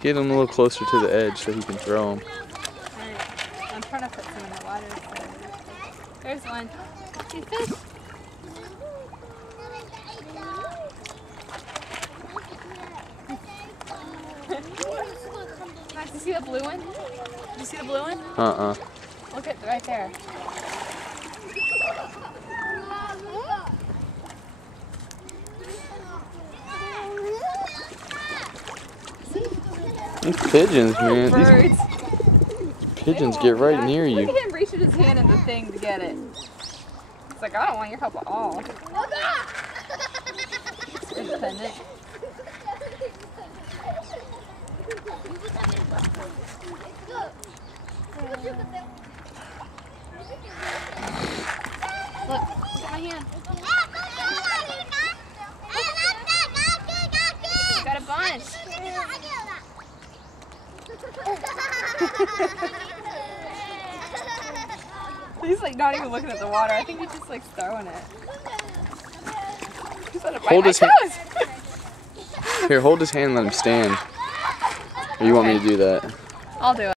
Get him a little closer to the edge so he can throw them. Alright, I'm trying to put some in the water. So. There's one. See fish? Did you see the blue one? Did you see the blue one? Uh-uh. Look at right there. These pigeons, man. Birds. These pigeons get right near you. Look at him reaching his hand in the thing to get it. It's like, I don't want your help at all. It's independent. Look at my hand. You got a bunch. He's like not even looking at the water. I think he's just like throwing it. He's gonna bite Hold my his hand. toes. Here, hold his hand and let him stand. Or you want me to do that? I'll do it.